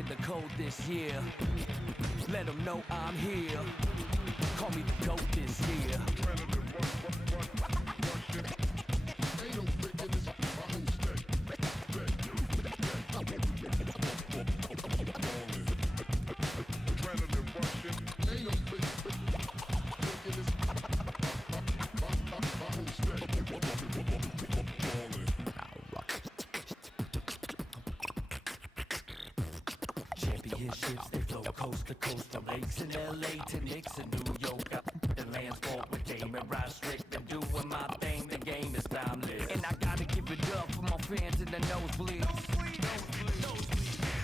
cracking the code this year. Let them know I'm here. Call me the GOAT this year. Championships, they flow coast to coast, from lakes in LA to Knicks in New York. The land's bought with game and ride strict. I'm doing my thing, the game is timeless. And I gotta give it up for my fans in the nosebleeds.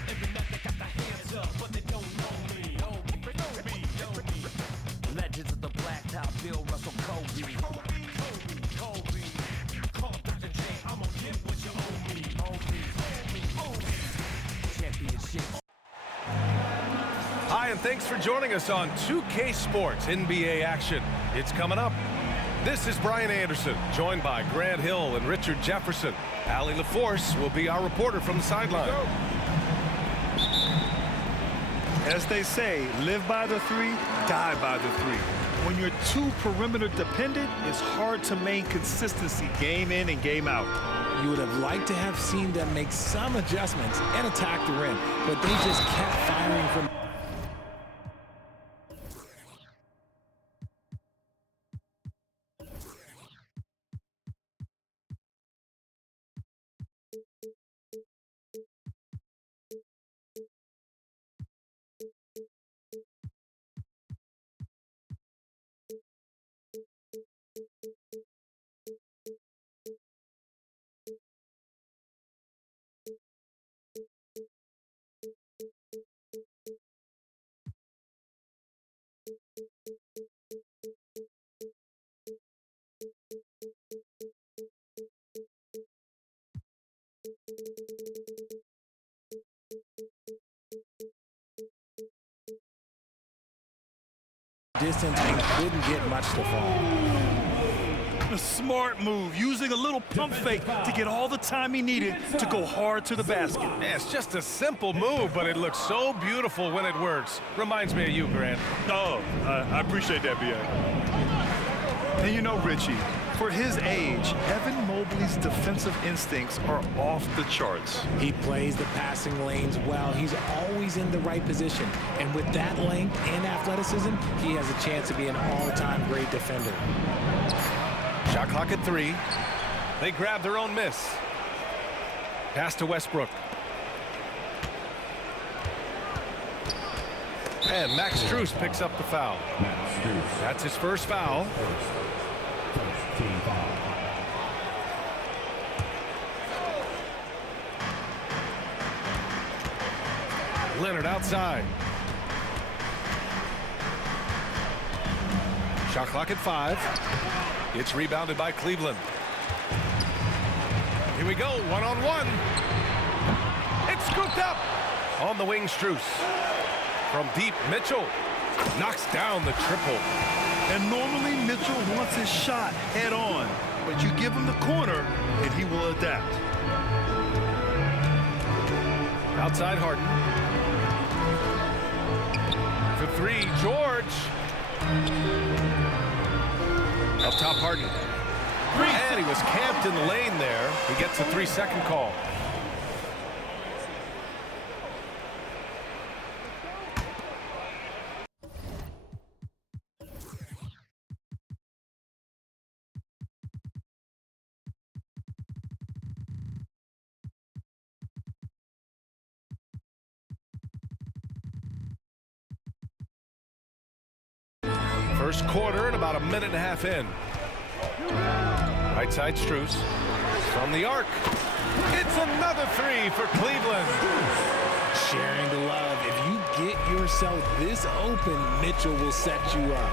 Every night they got their hands up, but they don't know me. Legends of the blacktop, Bill Russell, Kobe. Call Dr. J, I'm gonna get what you owe me. Championship. Hi, and thanks for joining us on 2K Sports NBA action. It's coming up. This is Brian Anderson, joined by Grant Hill and Richard Jefferson. Allie LaForce will be our reporter from the sideline. As they say, live by the three, die by the three. When you're too perimeter dependent, it's hard to maintain consistency game in and game out. You would have liked to have seen them make some adjustments and attack the rim, but they just kept firing from... distance and couldn't get much to fall. A smart move, using a little pump fake to get all the time he needed to go hard to the basket. Yeah, it's just a simple move, but it looks so beautiful when it works. Reminds me of you, Grant. Oh, I appreciate that, B.A. And you know, Richie, for his age, Evan Mobley's defensive instincts are off the charts. He plays the passing lanes well. He's always in the right position. And with that length and athleticism, he has a chance to be an all-time great defender. Shot clock at 3. They grab their own miss. Pass to Westbrook. And Max Strus picks up the foul. That's his first foul. Leonard outside. Shot clock at 5. It's rebounded by Cleveland. Here we go, one-on-one. It's scooped up. On the wing, Strus. From deep, Mitchell knocks down the triple. And normally Mitchell wants his shot head on, but you give him the corner and he will adapt. Outside Harden. For 3, George. Up top, Harden. And he was camped in the lane there. He gets a 3-second call. First quarter and about a minute and a half in. Right side, Strus. From the arc. It's another 3 for Cleveland. Sharing the love. If you get yourself this open, Mitchell will set you up.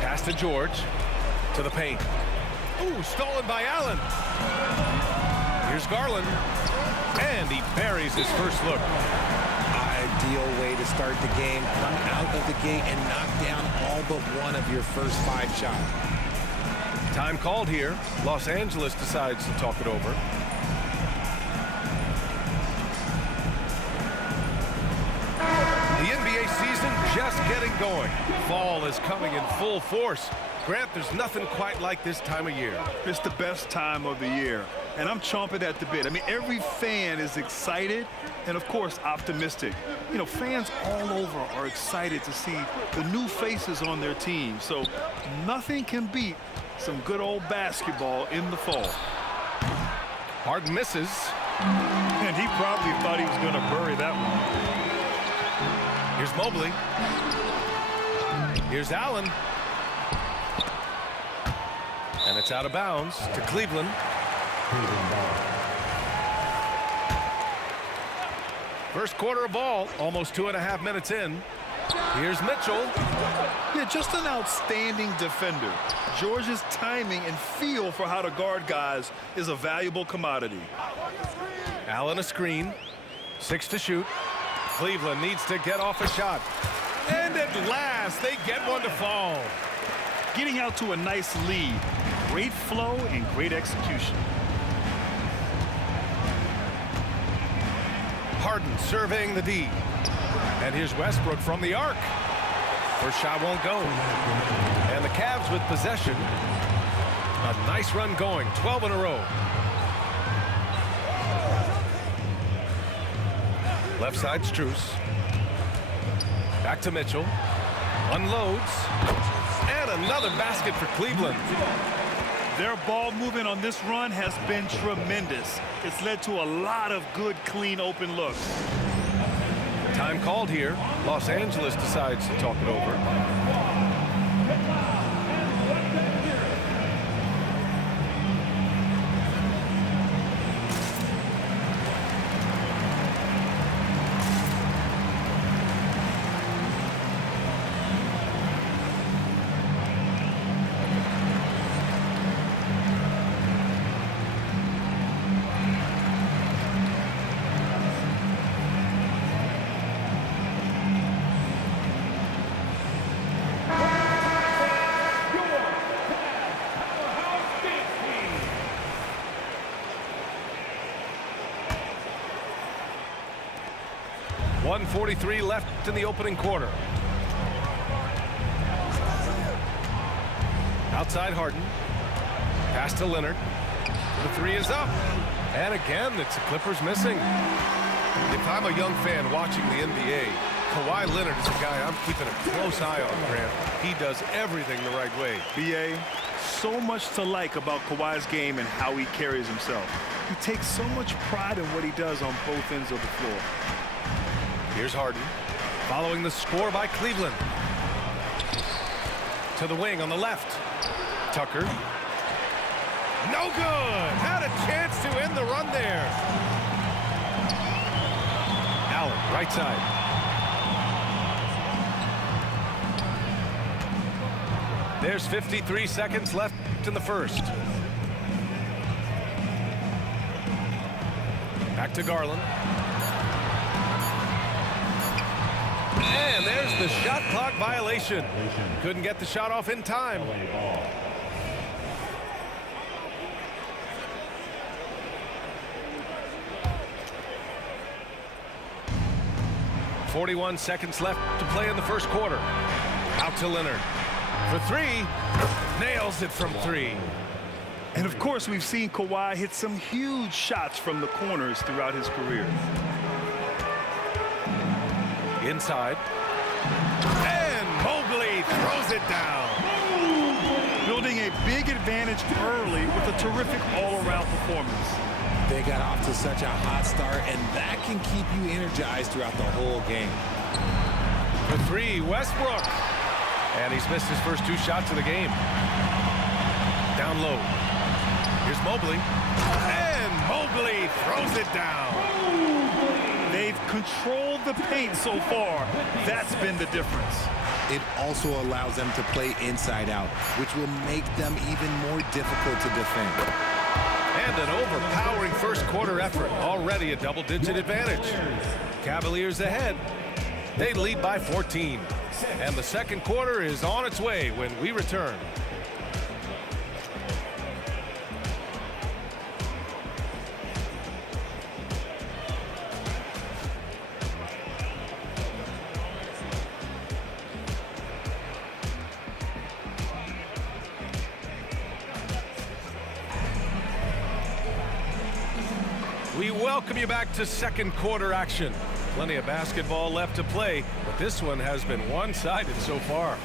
Pass to George. To the paint. Ooh, stolen by Allen. Here's Garland. And he buries his first look. Ideal way to start the game. Come out of the gate and knock down all but one of your first 5 shots. Time called here. Los Angeles decides to talk it over. going. Fall is coming in full force. Grant, there's nothing quite like this time of year. It's the best time of the year, and I'm chomping at the bit. I mean, every fan is excited and, of course, optimistic. You know, fans all over are excited to see the new faces on their team. So nothing can beat some good old basketball in the fall. Harden misses. And he probably thought he was going to bury that one. Here's Mobley. Here's Allen. And it's out of bounds to Cleveland. First quarter of ball, almost 2.5 minutes in. Here's Mitchell. Yeah, just an outstanding defender. George's timing and feel for how to guard guys is a valuable commodity. Allen a screen. 6 to shoot. Cleveland needs to get off a shot. And at last, they get one to fall. Getting out to a nice lead. Great flow and great execution. Harden surveying the D. And here's Westbrook from the arc. First shot won't go. And the Cavs with possession. A nice run going, 12 in a row. Left side, Strus. Back to Mitchell. Unloads. And another basket for Cleveland. Their ball movement on this run has been tremendous. It's led to a lot of good, clean, open looks. Time called here. Los Angeles decides to talk it over. .143 left in the opening quarter. Outside Harden. Pass to Leonard. The three is up. And again, it's the Clippers missing. If I'm a young fan watching the NBA, Kawhi Leonard is a guy I'm keeping a close eye on, Grant. He does everything the right way. BA, so much to like about Kawhi's game and how he carries himself. He takes so much pride in what he does on both ends of the floor. Here's Harden, following the score by Cleveland. To the wing on the left. Tucker. No good! Had a chance to end the run there. Allen, right side. There's 53 seconds left in the first. Back to Garland. And there's the shot clock violation. Couldn't get the shot off in time. .41 seconds left to play in the first quarter. Out to Leonard. For three. Nails it from three. And of course, we've seen Kawhi hit some huge shots from the corners throughout his career. Inside. And Mobley throws it down. Building a big advantage early with a terrific all-around performance. They got off to such a hot start, and that can keep you energized throughout the whole game. For three, Westbrook. And he's missed his first two shots of the game. Down low. Here's Mobley. And Mobley throws it down. They've controlled the paint so far. That's been the difference. It also allows them to play inside out, which will make them even more difficult to defend. And an overpowering first quarter effort. Already a double-digit advantage. Cavaliers ahead. They lead by 14. And the second quarter is on its way when we return. We welcome you back to second quarter action. Plenty of basketball left to play, but this one has been one-sided so far.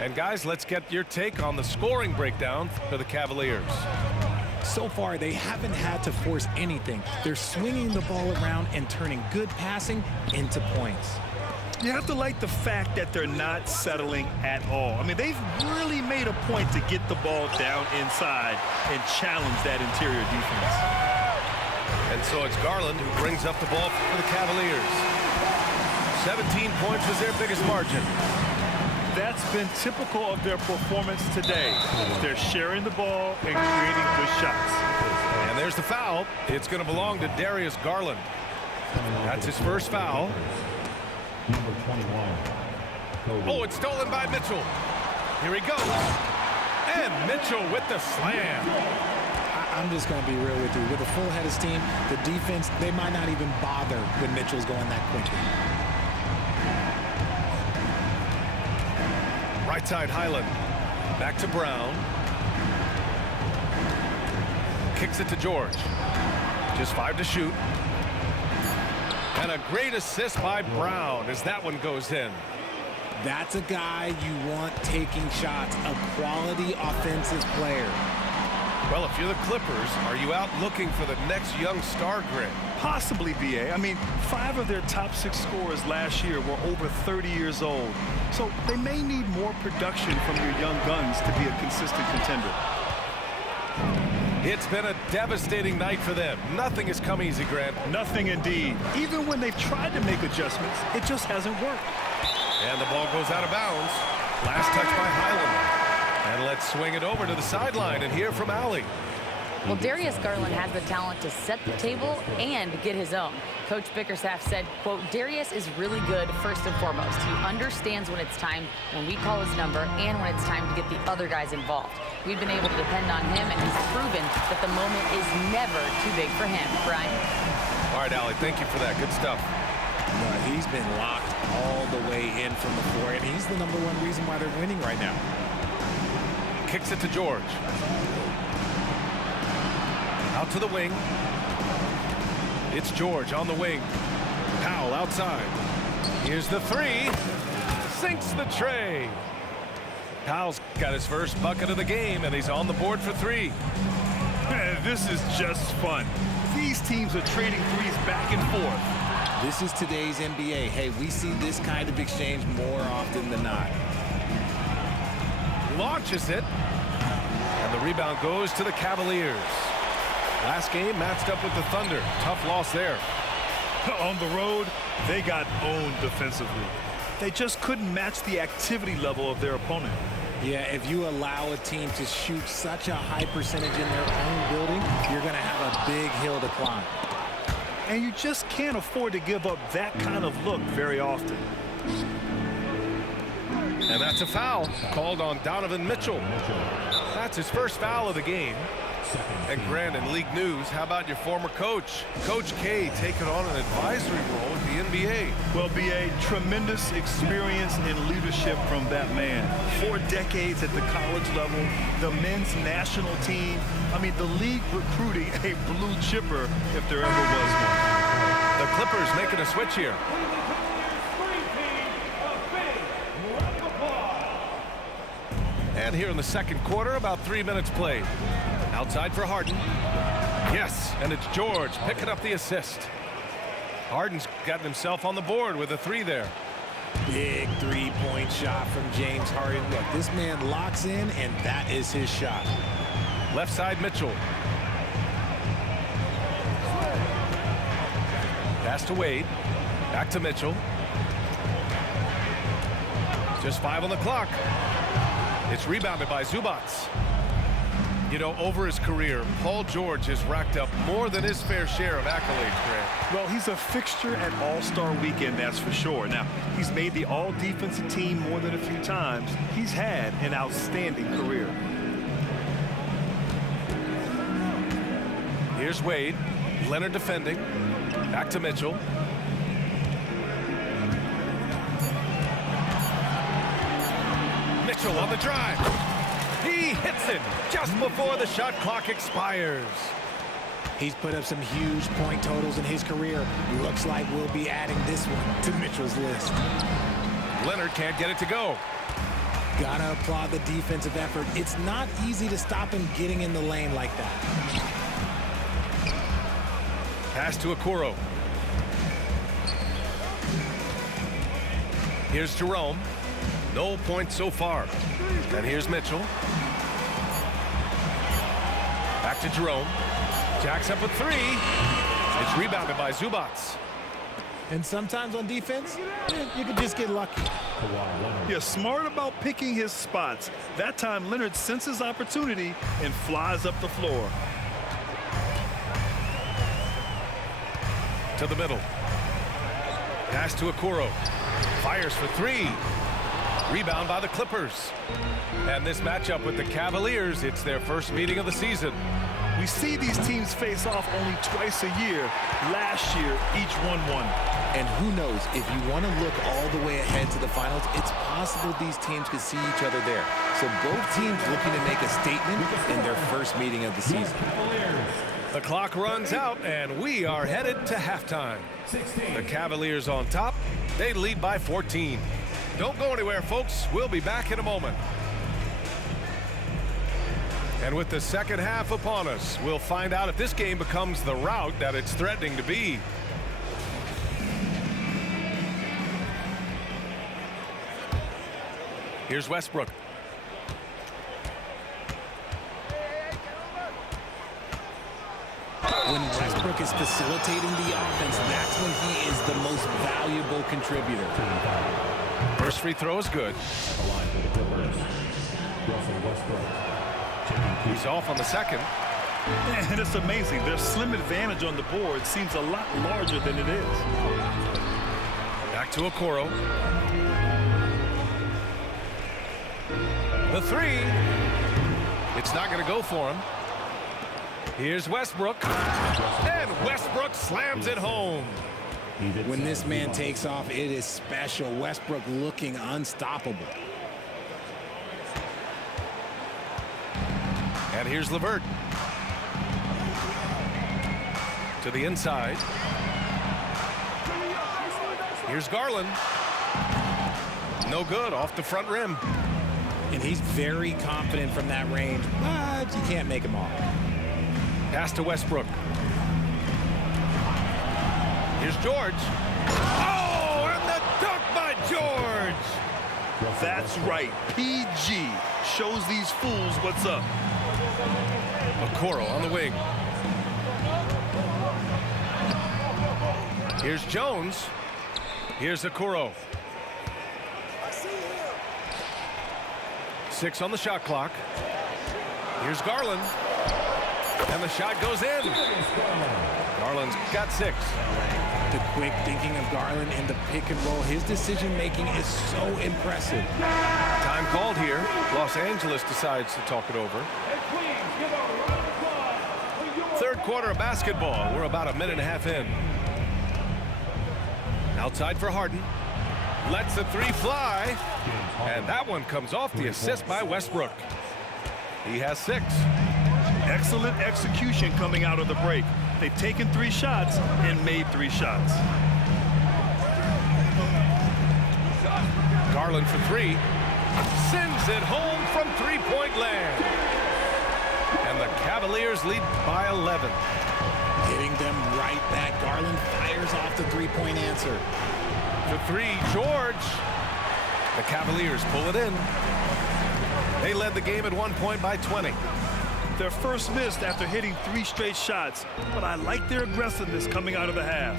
And guys, let's get your take on the scoring breakdown for the Cavaliers. So far, they haven't had to force anything. They're swinging the ball around and turning good passing into points. You have to like the fact that they're not settling at all. I mean, they've really made a point to get the ball down inside and challenge that interior defense. And so it's Garland who brings up the ball for the Cavaliers. 17 points was their biggest margin. That's been typical of their performance today. They're sharing the ball and creating good shots. And there's the foul. It's going to belong to Darius Garland. That's his first foul. Number 21. Oh, it's stolen by Mitchell. Here he goes. And Mitchell with the slam. I'm just going to be real with you. With a full head of steam, the defense, they might not even bother when Mitchell's going that quickly. Right side, Highland. Back to Brown. Kicks it to George. Just 5 to shoot. And a great assist by Brown as that one goes in. That's a guy you want taking shots, a quality offensive player. Well, if you're the Clippers, are you out looking for the next young star grid? Possibly, BA. I mean, 5 of their top 6 scorers last year were over 30 years old. So they may need more production from your young guns to be a consistent contender. It's been a devastating night for them. Nothing has come easy, Grant. Nothing indeed. Even when they've tried to make adjustments, it just hasn't worked. And the ball goes out of bounds. Last touch by Highland. And let's swing it over to the sideline and hear from Allie. Well, Darius Garland has the talent to set the table and get his own. Coach Bickerstaff said, quote, Darius is really good first and foremost. He understands when it's time, when we call his number, and when it's time to get the other guys involved. We've been able to depend on him, and he's proven that the moment is never too big for him. Brian? All right, Allie, thank you for that. Good stuff. He's been locked all the way in from the floor, and he's the #1 reason why they're winning right now. Kicks it to George. Out to the wing. It's George on the wing. Powell outside. Here's the 3. Sinks the tray. Powell's got his first bucket of the game, and he's on the board for 3. Man, this is just fun. These teams are trading threes back and forth. This is today's NBA. Hey, we see this kind of exchange more often than not. Launches it. And the rebound goes to the Cavaliers. Last game matched up with the Thunder. Tough loss there. On the road, they got owned defensively. They just couldn't match the activity level of their opponent. Yeah, if you allow a team to shoot such a high percentage in their own building, you're going to have a big hill to climb. And you just can't afford to give up that kind of look very often. And that's a foul called on Donovan Mitchell. That's his first foul of the game. And Grant, in league news, how about your former coach? Coach K taking on an advisory role with the NBA. Well, BA, tremendous experience and leadership from that man. 4 decades at the college level, the men's national team. I mean, the league recruiting a blue chipper if there ever was one. The Clippers making a switch here. And here in the second quarter, about 3 minutes played. Outside for Harden. Yes, and it's George picking up the assist. Harden's gotten himself on the board with a 3 there. Big 3-point shot from James Harden. Look, this man locks in, and that is his shot. Left side, Mitchell. Pass to Wade. Back to Mitchell. Just 5 on the clock. It's rebounded by Zubats. You know, over his career, Paul George has racked up more than his fair share of accolades, Grant. Well, he's a fixture at All-Star Weekend, that's for sure. Now, he's made the All-Defensive team more than a few times. He's had an outstanding career. Here's Wade. Leonard defending. Back to Mitchell. Mitchell on the drive. He hits it just before the shot clock expires. He's put up some huge point totals in his career. Looks like we'll be adding this one to Mitchell's list. Leonard can't get it to go. Gotta applaud the defensive effort. It's not easy to stop him getting in the lane like that. Pass to Okoro. Here's Jerome. No points so far. And here's Mitchell. Back to Jerome. Jacks up a three. It's rebounded by Zubats. And sometimes on defense, you can just get lucky. Yeah, smart about picking his spots. That time, Leonard senses opportunity and flies up the floor. To the middle. Pass to Okoro. Fires for three. Rebound by the Clippers. And this matchup with the Cavaliers, it's their first meeting of the season. We see these teams face off only twice a year. Last year, each won. And who knows, if you want to look all the way ahead to the finals, it's possible these teams could see each other there. So both teams looking to make a statement in their first meeting of the season. The clock runs out, and we are headed to halftime. The Cavaliers on top. They lead by 14. Don't go anywhere, folks. We'll be back in a moment. And with the second half upon us, we'll find out if this game becomes the rout that it's threatening to be. Here's Westbrook. When Westbrook is facilitating the offense, that's when he is the most valuable contributor. First free throw is good. He's off on the second. And it's amazing. Their slim advantage on the board seems a lot larger than it is. Back to Okoro. The three. It's not going to go for him. Here's Westbrook. And Westbrook slams it home. When this man takes off, it is special. Westbrook looking unstoppable. And here's LeVert. To the inside. Here's Garland. No good, off the front rim. And he's very confident from that range, but you can't make him all. Pass to Westbrook. Here's George. Oh, and the dunk by George. That's right. PG shows these fools what's up. Okoro on the wing. Here's Jones. Here's Okoro. 6 on the shot clock. Here's Garland. And the shot goes in. Garland's got 6. The quick thinking of Garland in the pick and roll. His decision making is so impressive. Time called here. Los Angeles decides to talk it over. Third quarter of basketball. We're about a minute and a half in. Outside for Harden. Lets the three fly. And that one comes off the assist by Westbrook. He has 6. Excellent execution coming out of the break. They've taken 3 shots and made 3 shots. Garland for 3. Sends it home from three-point land. And the Cavaliers lead by 11. Hitting them right back. Garland fires off the three-point answer. For 3, George. The Cavaliers pull it in. They led the game at one point by 20. Their first missed after hitting 3 straight shots, but I like their aggressiveness coming out of the half.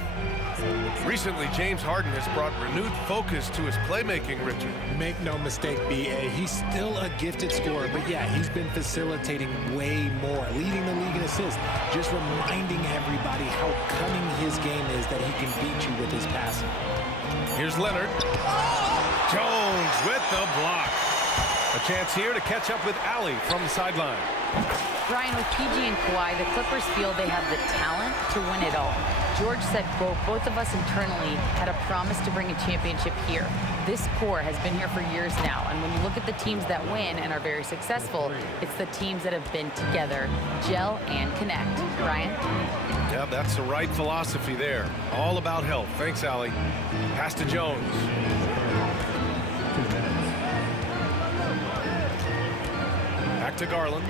Recently, James Harden has brought renewed focus to his playmaking, Richard. Make no mistake, B.A., he's still a gifted scorer, but yeah, he's been facilitating way more, leading the league in assists, just reminding everybody how cunning his game is, that he can beat you with his passing. Here's Leonard. Jones with the block. A chance here to catch up with Allie from the sideline. Brian, with PG and Kawhi, the Clippers feel they have the talent to win it all. George said, quote, both of us internally had a promise to bring a championship here. This core has been here for years now, and when you look at the teams that win and are very successful, it's the teams that have been together, gel and connect. Brian? Yeah, that's the right philosophy there. All about health. Thanks, Allie. Pass to Jones. Back to Garland.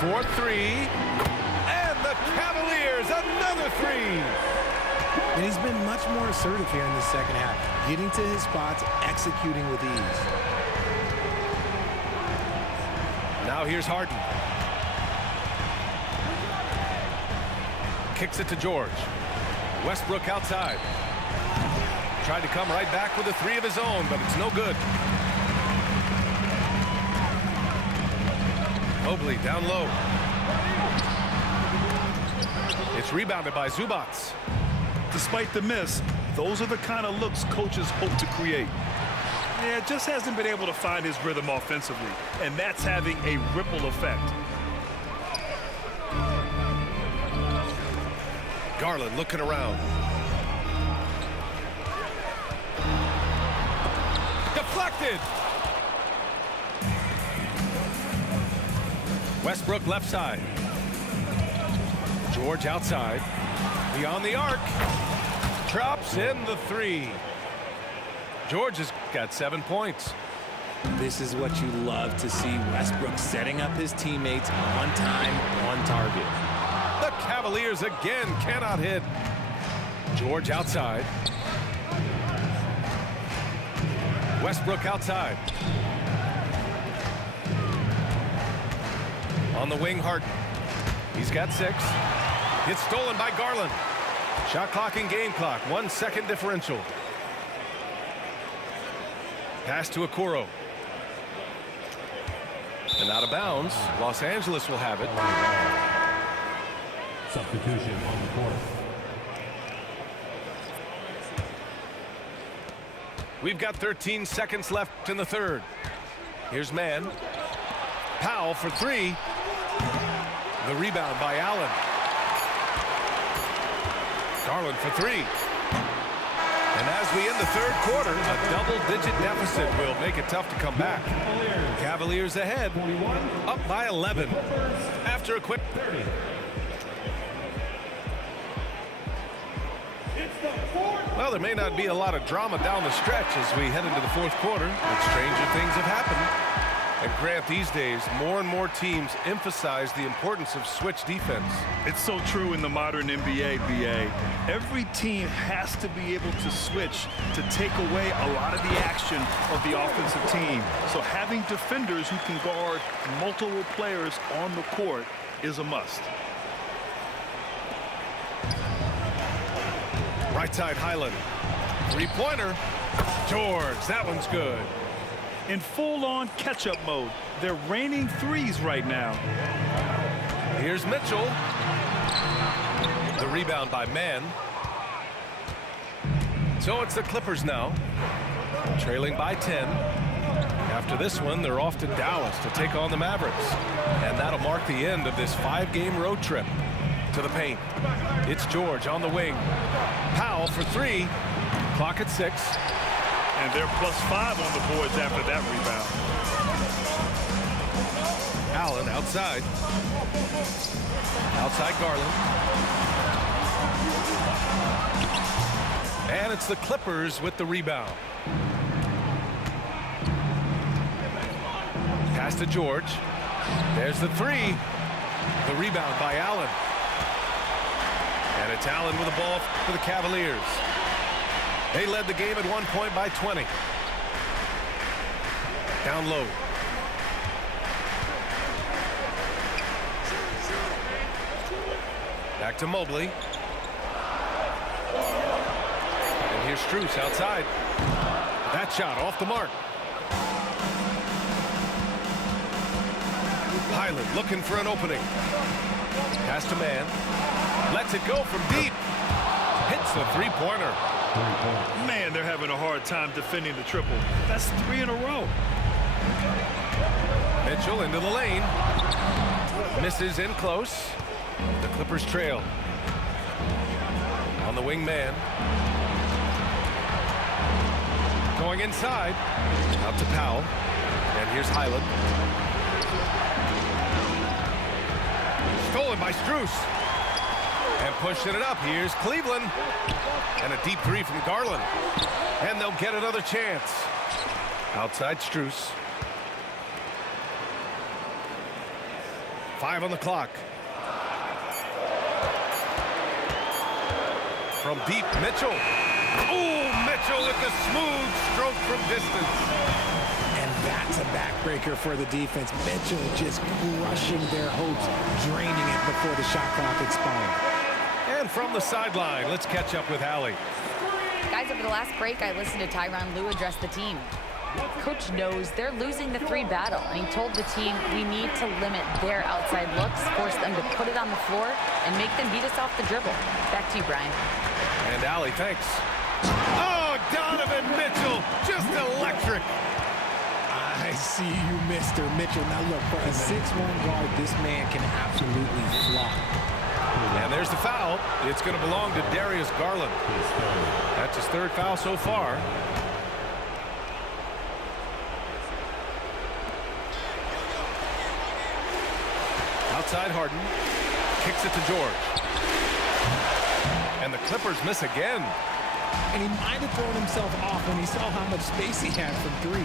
4-3. And the Cavaliers, another three. And he's been much more assertive here in the second half, getting to his spots, executing with ease. Now here's Harden. Kicks it to George. Westbrook outside. Tried to come right back with a three of his own, but it's no good. Mobley down low. It's rebounded by Zubats. Despite the miss, those are the kind of looks coaches hope to create. Yeah, just hasn't been able to find his rhythm offensively, and that's having a ripple effect. Garland looking around. Deflected. Westbrook left side. George outside. Beyond the arc. Drops in the three. George has got 7 points. This is what you love to see. Westbrook setting up his teammates on time, on target. The Cavaliers again cannot hit. George outside. Westbrook outside. On the wing, Harden. He's got 6. It's stolen by Garland. Shot clock and game clock. 1 second differential. Pass to Okoro. And out of bounds. Los Angeles will have it. Substitution on the court. We've got 13 seconds left in the third. Here's Mann. Powell for 3. The rebound by Allen. Garland for 3. And as we end the third quarter, a double-digit deficit will make it tough to come back. Cavaliers ahead, up by 11. After a quick... Well, there may not be a lot of drama down the stretch as we head into the fourth quarter, but stranger things have happened. And Grant, these days, more and more teams emphasize the importance of switch defense. It's so true in the modern NBA, BA. Every team has to be able to switch to take away a lot of the action of the offensive team. So having defenders who can guard multiple players on the court is a must. Right side, Highland. Three-pointer. George, that one's good. In full-on catch-up mode. They're raining threes right now. Here's Mitchell. The rebound by Mann. So it's the Clippers now, trailing by 10. After this one, they're off to Dallas to take on the Mavericks. And that'll mark the end of this 5-game road trip to the paint. It's George on the wing. Powell for 3. Clock at 6. And they're +5 on the boards after that rebound. Allen outside. Outside Garland. And it's the Clippers with the rebound. Pass to George. There's the 3. The rebound by Allen. And it's Allen with the ball for the Cavaliers. They led the game at 1 point by 20. Down low. Back to Mobley. And here's Strus outside. That shot off the mark. Highland looking for an opening. Pass to Mann. Lets it go from deep. Hits the three-pointer. Man, they're having a hard time defending the triple. That's 3 in a row. Mitchell into the lane. Misses in close. The Clippers trail. the wing man. Going inside. Out to Powell. And here's Highland. Stolen by Strus. And pushing it up. Here's Cleveland. And a deep three from Garland. And they'll get another chance. Outside Strus. 5 on the clock. From deep, Mitchell. Oh, Mitchell with the smooth stroke from distance. And that's a backbreaker for the defense. Mitchell just crushing their hopes, draining it before the shot clock expired. And from the sideline, let's catch up with Allie. Guys, over the last break, I listened to Tyronn Lue address the team. Coach knows they're losing the 3 battle, and he told the team we need to limit their outside looks, force them to put it on the floor, and make them beat us off the dribble. Back to you, Brian. And Allie, thanks. Oh, Donovan Mitchell, just electric. I see you, Mr. Mitchell. Now look, for a 6'1" guard, this man can absolutely fly. And there's the foul. It's going to belong to Darius Garland. That's his 3rd foul so far. Outside Harden. Kicks it to George. And the Clippers miss again. And he might have thrown himself off when he saw how much space he had from 3.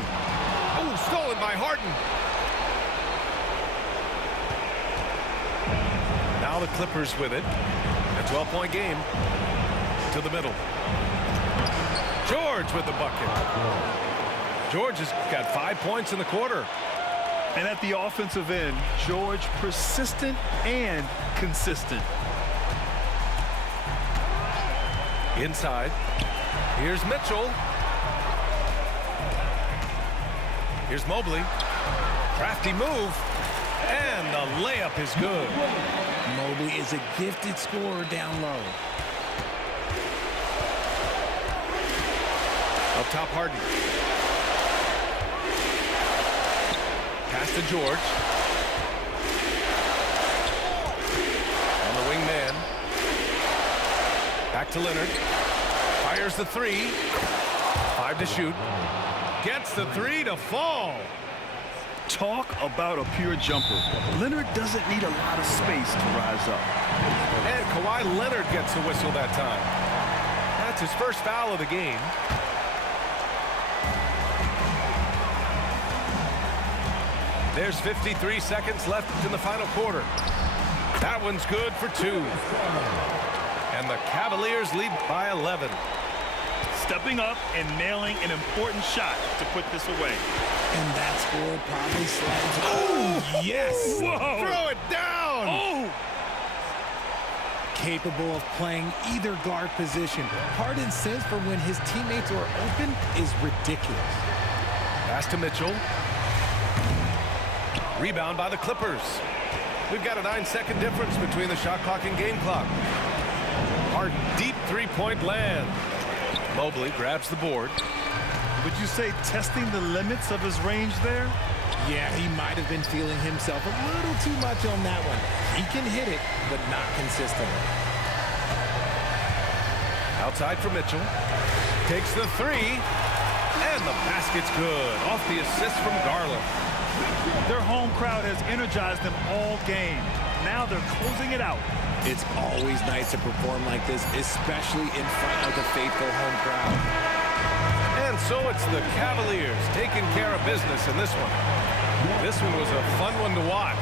Oh, stolen by Harden. Now the Clippers with it. A 12-point game. To the middle. George with the bucket. George has got 5 points in the quarter. And at the offensive end, George persistent and consistent. Inside. Here's Mitchell. Here's Mobley. Crafty move. And the layup is good. Mobley is a gifted scorer down low. Up top, Harden. Pass to George. On the wing man. Back to Leonard. Fires the 3. 5 to shoot. Gets the 3 to fall. Talk about a pure jumper. Leonard doesn't need a lot of space to rise up. And Kawhi Leonard gets the whistle that time. That's his first foul of the game. There's 53 seconds left in the final quarter. That one's good for 2. And the Cavaliers lead by 11. Stepping up and nailing an important shot to put this away. And that score probably slides. Oh, yes! Whoa! Throw it down! Oh! Capable of playing either guard position. Harden's sense for when his teammates are open is ridiculous. Pass to Mitchell. Rebound by the Clippers. We've got a 9-second difference between the shot clock and game clock. Harden, deep 3-point land. Mobley grabs the board. Would you say testing the limits of his range there? Yeah, he might have been feeling himself a little too much on that one. He can hit it, but not consistently. Outside for Mitchell. Takes the 3. And the basket's good. Off the assist from Garland. Their home crowd has energized them all game. Now they're closing it out. It's always nice to perform like this, especially in front of the faithful home crowd. And so it's the Cavaliers taking care of business in this one. This one was a fun one to watch.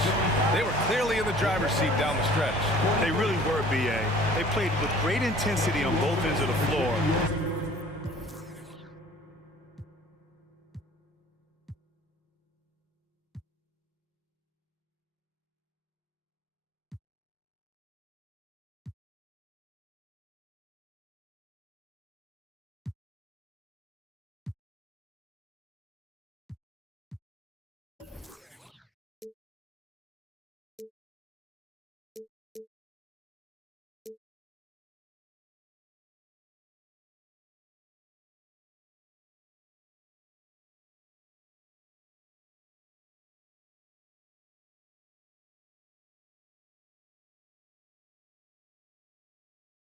They were clearly in the driver's seat down the stretch. They really were, B.A. They played with great intensity on both ends of the floor.